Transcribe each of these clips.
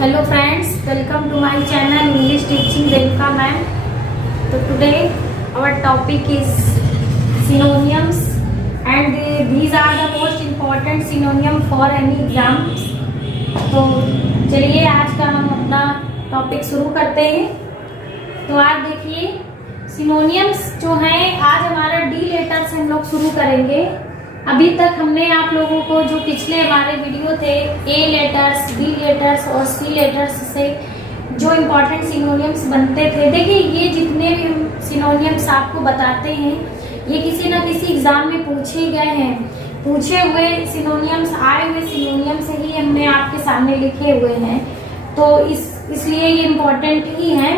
Hello friends, welcome to my channel English Teaching Renuka ma'am. So today our topic is synonyms and these are the most important synonym for any exams. तो चलिए आज का हम अपना topic शुरू करते हैं। तो आज देखिए सिनोनियम्स जो हैं, आज हमारा डी लेटर से हम लोग शुरू करेंगे। अभी तक हमने आप लोगों को जो पिछले हमारे वीडियो थे ए लेटर्स, बी लेटर्स और सी लेटर्स से जो इम्पोर्टेंट सिनोनियम्स बनते थे, देखिए ये जितने भी हम सिनोनियम्स आपको बताते हैं ये किसी न किसी एग्जाम में पूछे गए हैं। पूछे हुए सिनोनियम्स, आए हुए सिनोनियम्स ही हमने आपके सामने लिखे हुए हैं, तो इसलिए ये इम्पोर्टेंट ही हैं।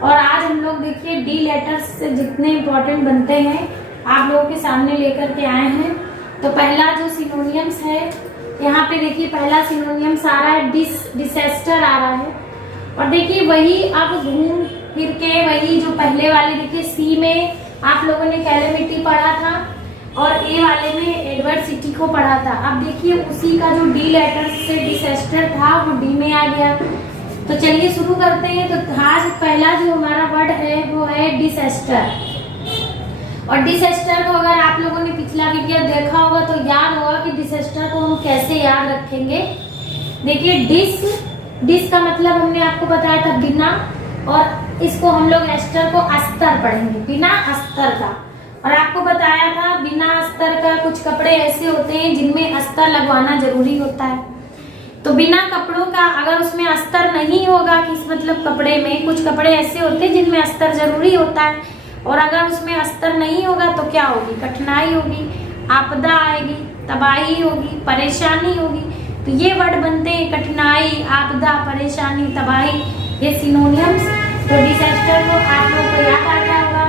और आज हम लोग देखिए डी लेटर्स से जितने इम्पोर्टेंट बनते हैं आप लोगों के सामने लेकर के आए हैं। तो पहला जो सिनोनियम्स है, यहाँ पे देखिए पहला सिनोनियम्स आ रहा है डिसेस्टर आ रहा है। और देखिए वही अब घूम फिर के वही जो पहले वाले, देखिए सी में आप लोगों ने कैलेमिटी पढ़ा था और ए वाले में एडवर्सिटी को पढ़ा था। अब देखिए उसी का जो डी लेटर से डिसेस्टर था वो डी में आ गया। तो चलिए शुरू करते हैं। तो आज पहला जो हमारा वर्ड है वो है डिसेस्टर। और डिसेस्टर को अगर आप लोगों ने पिछला वीडियो देखा होगा तो याद होगा कि डिसेस्टर को हम कैसे याद रखेंगे। देखिए डिस का मतलब हमने आपको बताया था बिना, और इसको हम लोग एस्टर को अस्तर पढ़ेंगे, बिना अस्तर का। और आपको बताया था बिना अस्तर का कुछ कपड़े ऐसे होते हैं जिनमें अस्तर लगवाना जरूरी होता है। तो बिना कपड़ों का अगर उसमें अस्तर नहीं होगा, किस मतलब कपड़े में कुछ कपड़े ऐसे होते हैं जिनमें अस्तर जरूरी होता है, और अगर उसमें अस्तर नहीं होगा तो क्या होगी, कठिनाई होगी, आपदा आएगी, तबाही होगी, परेशानी होगी। तो ये वर्ड बनते हैं कठिनाई, आपदा, परेशानी, तबाही, ये सिनोनियम्स। तो डिसेस्टर को आप लोग को याद आ गया होगा।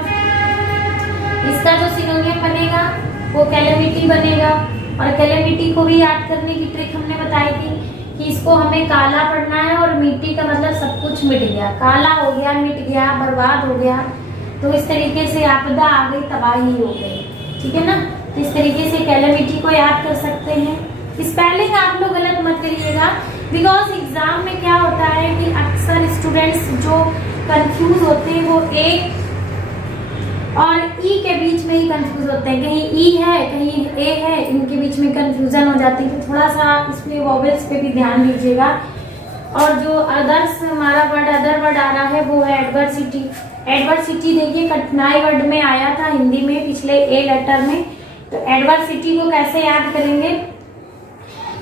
इसका जो सिनोनियम बनेगा वो कैलेमिटी बनेगा। और कैलेमिटी को भी याद करने की ट्रिक हमने बताई थी कि इसको हमें काला पढ़ना है, और मिट्टी का मतलब सब कुछ मिट गया, काला हो गया, मिट गया, बर्बाद हो गया। तो इस तरीके से आपदा आ गई, तबाही हो गई, ठीक है ना। तो इस तरीके से कैलेमिटी को याद कर सकते हैं। स्पेलिंग आप लोग गलत मत करिएगा, बिकॉज एग्जाम में क्या होता है कि अक्सर स्टूडेंट्स जो कंफ्यूज होते हैं वो ए और ई के बीच में ही कंफ्यूज होते हैं। कहीं ई है, कहीं ए है, इनके बीच में कंफ्यूजन हो जाती है। तो थोड़ा सा इसमें वॉवेल्स पे भी ध्यान दीजिएगा। और जो अदर्स हमारा अदर वर्ड आ रहा है वो है एडवर्सिटी। एडवर्सिटी देखिए कठिनाई वर्ड में आया था हिंदी में पिछले ए लेटर में। तो एडवर्सिटी को कैसे याद करेंगे?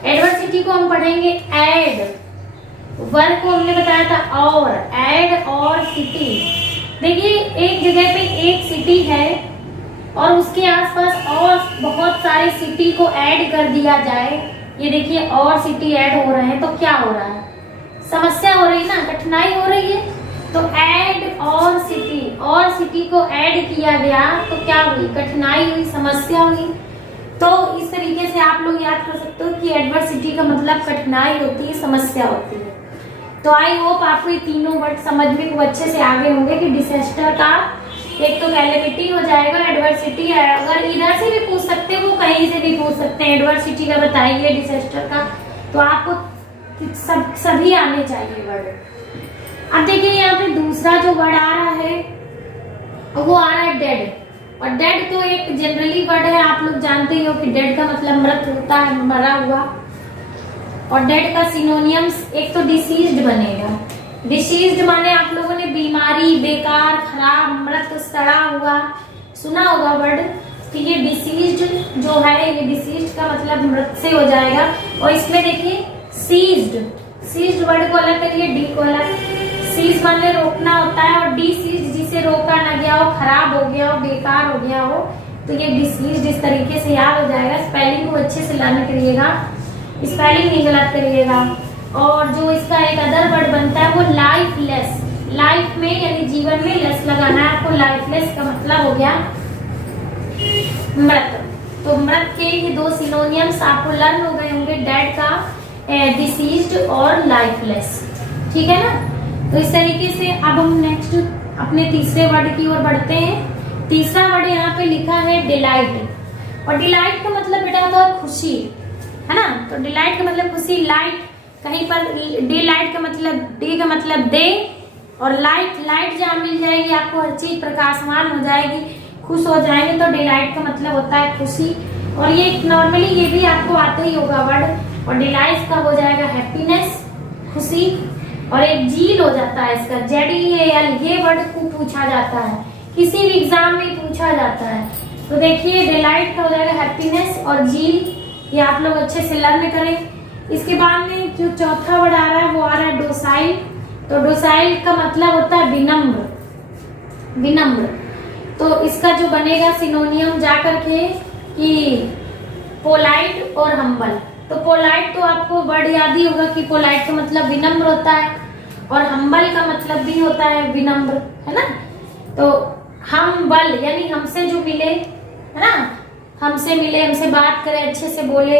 एडवर्सिटी को हम पढ़ेंगे एड, वर्ड को हमने बताया था और, एड और सिटी। देखिए एक जगह पे एक सिटी है और उसके आसपास और बहुत सारे सिटी को ऐड कर दिया जाए, ये देखिए और सिटी ऐड हो रहे हैं, तो क्या हो रहा है, समस्या हो रही ना, कठिनाई हो रही है। तो ऐड और सिटी को ऐड किया गया तो क्या हुई, कठिनाई हुई, समस्या हुई। तो इस तरीके से आप लोग याद कर सकते हो कि एडवर्सिटी का मतलब कठिनाई होती है, समस्या होती है। तो आई होप आपको ये तीनों वर्ड समझ में खूब अच्छे से आ गए होंगे कि डिसेस्टर का एक तो कैलेमिटी हो जाएगा, एडवर्सिटी है, अगर इधर से भी पूछ सकते हैं वो कहीं से भी पूछ सकते हैं, एडवर्सिटी का बताइए, डिसेस्टर का, तो आपको सभी आने चाहिए वर्ड। अब देखिए यहाँ पे दूसरा जो वर्ड आ रहा है वो आ रहा है डेड। और डेड तो एक जनरली वर्ड है, आप लोग जानते ही हो कि डेड का मतलब मृत होता है, मरा हुआ। और डेड का सिनोनियम्स एक तो डिसीज्ड बनेगा। डिसीज्ड माने आप लोगों ने बीमारी, बेकार, खराब, मृत, सड़ा हुआ सुना होगा वर्ड, कि ये डिसीज्ड जो है, ये डिसीज्ड का मतलब मृत से हो जाएगा। और इसमें देखिए सीज्ड वर्ड को अलग करिए, डी को अलग। सीज माने रोकना होता है, और डिसीज्ड जिसे रोका ना गया हो, खराब हो गया हो, बेकार हो गया हो, तो ये डिसीज्ड इस तरीके से याद हो जाएगा। स्पेलिंग को अच्छे से लाने करिएगा, स्पेलिंग नहीं गलत करिएगा। और जो इसका एक अदर वर्ड बनता है वो लाइफलेस। लाइफ में यानी जीवन में लेस लगाना है आपको, लाइफलेस का मतलब हो गया मृत। तो मृत के ये दो सिनोनियम्स आपको लर्न हो गए होंगे, डेड का, डिसीज्ड और लाइफलेस, ठीक है ना। तो इस तरीके से अब हम नेक्स्ट अपने तीसरे वर्ड की ओर बढ़ते हैं। तीसरा वर्ड यहाँ पे लिखा है डिलाइट। और डिलाइट का मतलब बेटा होता है खुशी, है ना। तो डिलाइट का मतलब खुशी, लाइट कहीं पर डे लाइट का मतलब डे का मतलब डे, और लाइट जहाँ मिल जाएगी आपको, हर चीज प्रकाशमान हो जाएगी, खुश हो जाएंगे, तो डे लाइट का मतलब होता है खुशी। और ये नॉर्मली ये भी आपको आता ही होगा वर्ड। और डिलाइट का हो जाएगा हैप्पीनेस, खुशी। और एक झील हो जाता है इसका ZEAL, ये वर्ड को पूछा जाता है, किसी भी एग्जाम में पूछा जाता है। तो देखिए डिलाइट का हो जाएगा हैप्पीनेस, और झील ये आप लोग अच्छे से लर्न करें। इसके बाद में जो चौथा वर्ड आ रहा है वो आ रहा है डोसाइल। तो डोसाइल का मतलब होता है विनम्र। तो इसका जो बनेगा सिनोनियम जाकर के कि पोलाइट और हम्बल। तो पोलाइट तो आपको वर्ड याद ही होगा कि पोलाइट का मतलब विनम्र होता है, और हम्बल का मतलब भी होता है विनम्र, है ना। तो हम्बल यानी हमसे जो मिले, है ना, हमसे मिले, हमसे बात करे, अच्छे से बोले,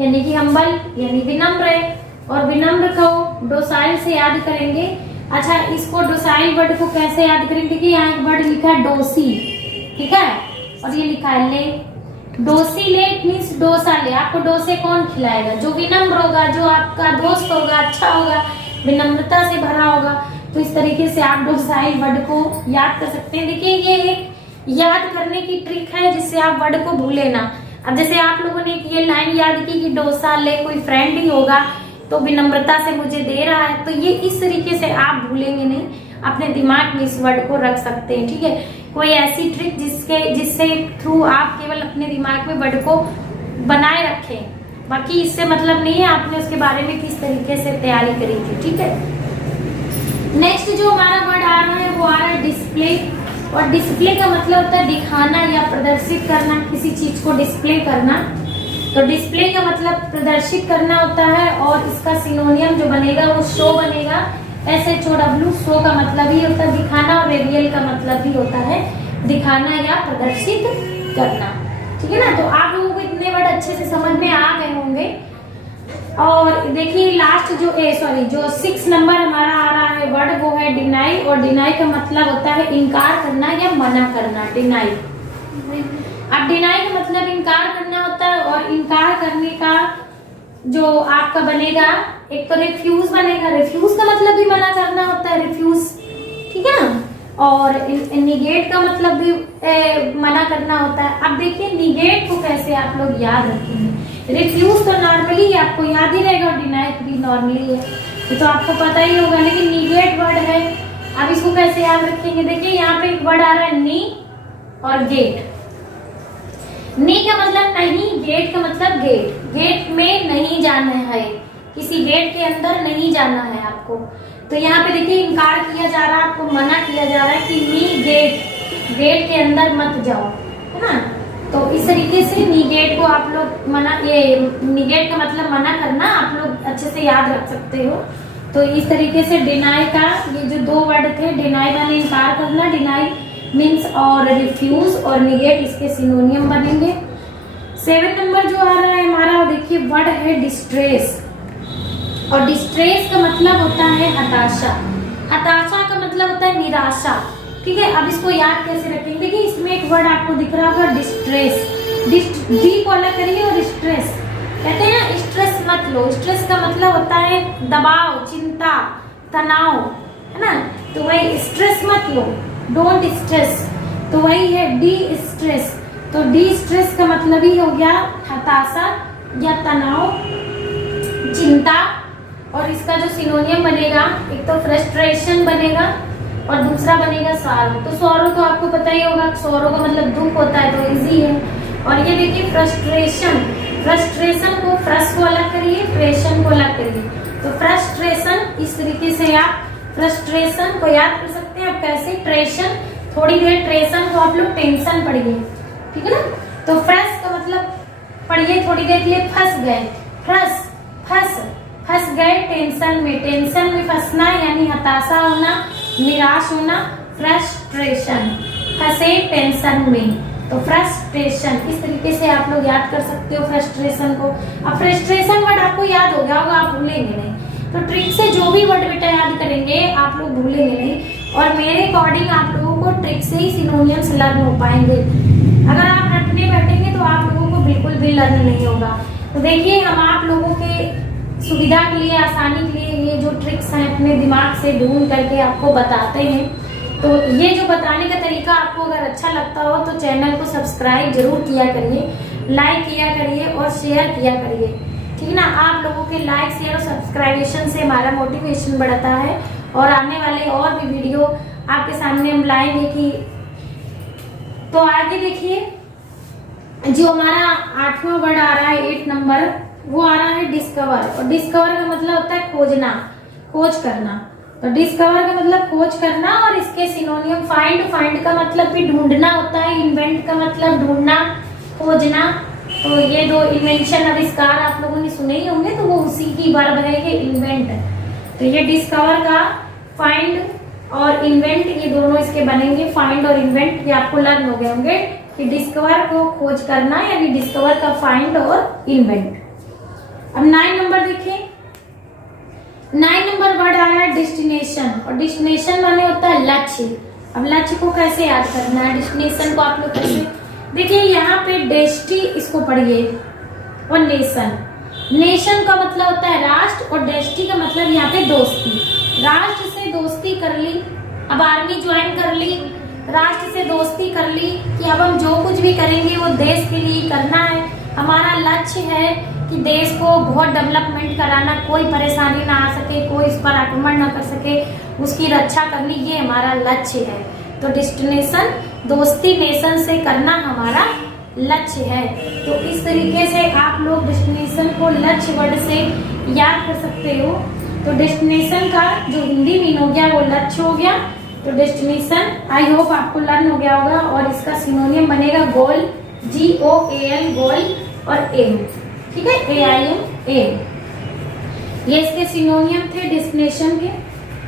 यानी कि हम्बल यानी विनम्र है। और विनम्र को डोसाइल से याद करेंगे। अच्छा, इसको डोसाइल वर्ड को कैसे याद करेंगे कि यहाँ एक वर्ड लिखा है डोसी, ठीक है, और ये लिखा है ले। डोसी ले मीन्स डोसा ले। आपको डोसे कौन खिलाएगा? जो विनम्र होगा, जो आपका दोस्त होगा, अच्छा होगा, विनम्रता से भरा होगा। तो इस तरीके से आप डोसाइल वर्ड को याद कर सकते हैं। देखिए ये एक याद करने की ट्रिक है जिससे आप वर्ड को भूले ना। अब जैसे आप लोगों ने ये लाइन याद की कि डोसा ले, कोई फ्रेंड ही होगा तो विनम्रता से मुझे दे रहा है, तो ये इस तरीके से आप भूलेंगे नहीं, अपने दिमाग में इस वर्ड को रख सकते हैं, ठीक है। कोई ऐसी ट्रिक जिससे थ्रू आप केवल अपने दिमाग में वर्ड को बनाए रखें। बाकी इससे मतलब नहीं है आपने उसके बारे में किस तरीके से तैयारी करी थी, ठीक है। नेक्स्ट जो हमारा वर्ड आ रहा है वो आ रहा है डिस्प्ले। और डिस्प्ले का मतलब होता है दिखाना या प्रदर्शित करना, किसी चीज को डिस्प्ले करना। तो डिस्प्ले का मतलब प्रदर्शित करना होता है, और इसका सिनोनियम जो बनेगा वो शो बनेगा। SHOW, शो का मतलब ही होता है दिखाना, और रेडियल का मतलब भी होता है दिखाना या प्रदर्शित करना, ठीक है ना। तो आप लोगों को इतने वर्ड अच्छे से समझ में आ गए होंगे। और देखिए लास्ट जो 6 नंबर हमारा आ रहा है वर्ड वो है डिनाई। और डिनाई का मतलब होता है इनकार करना या मना करना, डिनाई। अब डिनाई का मतलब इनकार करना होता है, और इनकार करने का जो आपका बनेगा, एक तो रिफ्यूज बनेगा। रिफ्यूज का मतलब भी मना करना होता है, रिफ्यूज, ठीक है ना। और निगेट का मतलब भी मना करना होता है। अब देखिए निगेट को कैसे आप लोग याद रखेंगे। रिफ्यूज तो नॉर्मली आपको याद ही रहेगा, और डिनाई भी नॉर्मली है, ये तो आपको पता ही होगा। लेकिन निगेट वर्ड है, अब इसको कैसे याद रखेंगे। देखिए यहाँ पे एक वर्ड आ रहा है नी और गेट। नी का मतलब नहीं, गेट का मतलब गेट। गेट में नहीं जाना है, किसी गेट के अंदर नहीं जाना है आपको। तो यहाँ पे देखिए इनकार किया जा रहा है, आपको मना किया जा रहा है कि नी गेट के अंदर मत जाओ, है ना। तो इस तरीके से नी गेट को आप लोग नी गेट का मतलब मना करना, आप लोग अच्छे से याद रख सकते हो। तो इस तरीके से डिनाई का ये जो 2 वर्ड थे, डिनाई माने इनकार करना, डिनाई मीन्स, और रिफ्यूज और निगेट इसके सिनोनियम बनेंगे। 7 नंबर जो आ रहा है हमारा, देखिए वर्ड है डिस्ट्रेस। और डिस्ट्रेस का मतलब होता है हताशा। हताशा का मतलब होता है निराशा, ठीक है। अब इसको याद कैसे रखेंगे। देखिए इसमें एक वर्ड आपको दिख रहा होगा डिस्ट्रेस। डी को अलग करिए, और स्ट्रेस कहते हैं। स्ट्रेस मत लो। स्ट्रेस का मतलब होता है दबाव, चिंता, तनाव, है ना। तो वही स्ट्रेस मत लो, डोंट स्ट्रेस। तो वही है डी स्ट्रेस। तो डी स्ट्रेस का मतलब ही हो गया हताशा या तनाव, चिंता। और इसका जो सिनोनियम बनेगा, एक तो फ्रस्ट्रेशन बनेगा और दूसरा बनेगा सॉरो। तो सॉरो तो आपको पता ही होगा, सॉरो का मतलब दुख होता है, तो इजी है। और ये देखिए फ्रस्ट्रेशन, फ्रस्ट्रेशन को फ्रस को अलग करिए, ट्रेशन को अलग करिए। तो फ्रस्ट्रेशन, इस तरीके से आप फ्रस्ट्रेशन को याद कर सकते हैं। आप कैसे, ट्रेशन, थोड़ी देर ट्रेशन को आप लोग टेंशन पढ़िए, ठीक है ना। तो फ्रस का मतलब पढ़िए थोड़ी देर के लिए, फंस गए, फंस गए टेंशन में। टेंशन में फंसना यानी हताशा होना, निराश होना, फ्रस्ट्रेशन, फंसे टेंशन में, तो फ्रस्ट्रेशन। इस तरीके से आप लोग याद कर सकते हो फ्रस्ट्रेशन को। अब फ्रस्ट्रेशन वर्ड आपको याद हो गया होगा, आप भूलेंगे नहीं। तो ट्रिक से जो भी वर्ड बेटा याद करेंगे आप लोग भूलेंगे नहीं। और मेरे अकॉर्डिंग आप लोगों को ट्रिक से ही सिनोनियम्स लर्न हो पाएंगे। अगर आप रटने बैठेंगे तो आप लोगों को बिल्कुल भी लर्न नहीं होगा। तो देखिए हम आप लोगों के सुविधा के लिए, आसानी के लिए ये जो ट्रिक्स हैं अपने दिमाग से ढूंढ करके आपको बताते हैं। तो ये जो बताने का तरीका आपको अगर अच्छा लगता हो तो चैनल को सब्सक्राइब जरूर किया करिए, लाइक किया करिए और शेयर किया करिए, ठीक ना। आप लोगों के लाइक शेयर और सब्सक्राइबेशन से हमारा मोटिवेशन बढ़ता है और आने वाले और भी वीडियो आपके सामने हम लाएंगे कि। तो आगे देखिए, जो हमारा 8वां वर्ड आ रहा है 8 नंबर, वो आ रहा है डिस्कवर। और डिस्कवर का मतलब होता है खोजना, खोज करना। तो डिस्कवर का मतलब खोज करना और इसके सिनोनियम फाइंड। फाइंड का मतलब भी ढूंढना होता है, इन्वेंट का मतलब ढूंढना, खोजना। तो ये दो इन्वेंशन आविष्कार आप लोगों ने सुने ही होंगे, तो वो उसी की वर्ब है ये इन्वेंट। तो ये डिस्कवर का फाइंड और इन्वेंट, ये दोनों इसके बनेंगे। फाइंड और इन्वेंट ये आपको लर्न हो गए होंगे कि डिस्कवर को खोज करना, यानी डिस्कवर का फाइंड और इन्वेंट। अब 9 नंबर देखिए, 9 नंबर वर्ड आ रहा है डेस्टिनेशन। और डेस्टिनेशन माने होता है लक्ष्य। अब लक्ष्य को कैसे याद करना है, डेस्टिनेशन को आप लोग कैसे, देखिए यहाँ पे डेस्टी इसको पढ़िए और नेशन। नेशन का मतलब होता है राष्ट्र और डेस्टी का मतलब यहाँ पे दोस्ती। राष्ट्र से दोस्ती कर ली, अब आर्मी ज्वाइन कर ली, राष्ट्र से दोस्ती कर ली कि अब हम जो कुछ भी करेंगे वो देश के लिए करना है। हमारा लक्ष्य है कि देश को बहुत डेवलपमेंट कराना, कोई परेशानी ना आ सके, कोई इस पर आक्रमण ना कर सके, उसकी रक्षा करनी, ये हमारा लक्ष्य है। तो डेस्टिनेशन दोस्ती नेशन से करना हमारा लक्ष्य है। तो इस तरीके से आप लोग डेस्टिनेशन को लक्ष्य वर्ड से याद कर सकते हो। तो डेस्टिनेशन का जो हिंदी मीन हो गया वो लक्ष्य हो गया। तो डेस्टिनेशन आई होप आपको लर्न हो गया होगा। और इसका सिनोनियम बनेगा गोल, GOAL गोल, और एम, ठीक है, AIM एम। ये इसके सिनोनियम थे डेस्टिनेशन के।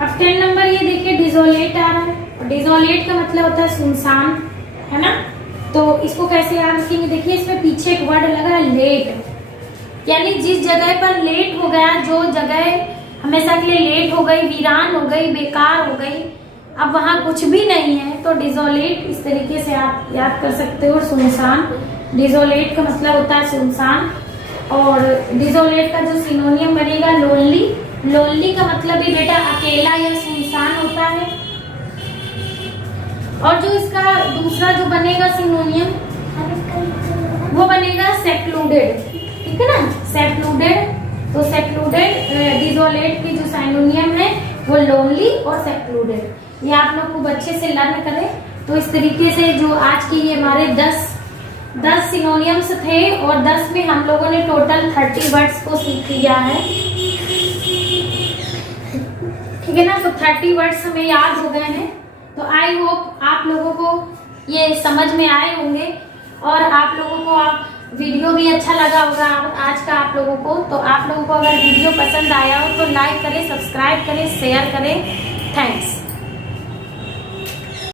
अब 10 नंबर ये देखिए डिसोलेट आ रहा है। और डिसोलेट का मतलब होता है सुनसान, है ना। तो इसको कैसे याद रखेंगे, देखिए इसमें पीछे एक वर्ड लगा है लेट, यानी जिस जगह पर लेट हो गया, जो जगह हमेशा के लिए लेट हो गई, वीरान हो गई, बेकार हो गई, अब वहां कुछ भी नहीं है, तो डिसोलेट इस तरीके से आप याद कर सकते हो। सुनसान, डिसोलेट का मतलब होता है सुनसान। और डिसोलेट का जो सिनोनियम बनेगा लोनली। लोनली का मतलब भी बेटा अकेला या सुनसान होता है। और जो इसका दूसरा जो बनेगा सिनोनियम वो बनेगा सेक्लूडेड, ठीक है ना, सेक्लूडेड। तो सेक्लूडेड डिसोलेट की जो सिनोनियम है वो लोनली और सेक्लूडेड। ये आप लोग खूब अच्छे से लर्न करें। तो इस तरीके से जो आज की ये हमारे 10 सिनोनियम्स थे और 10 में हम लोगों ने टोटल 30 वर्ड्स को सीख लिया है, ठीक है ना। तो 30 वर्ड्स हमें याद हो गए हैं। तो आई होप आप लोगों को ये समझ में आए होंगे और आप लोगों को आप वीडियो भी अच्छा लगा होगा आज का आप लोगों को। तो आप लोगों को अगर वीडियो पसंद आया हो तो लाइक करें, सब्सक्राइब करें, शेयर करें। थैंक्स।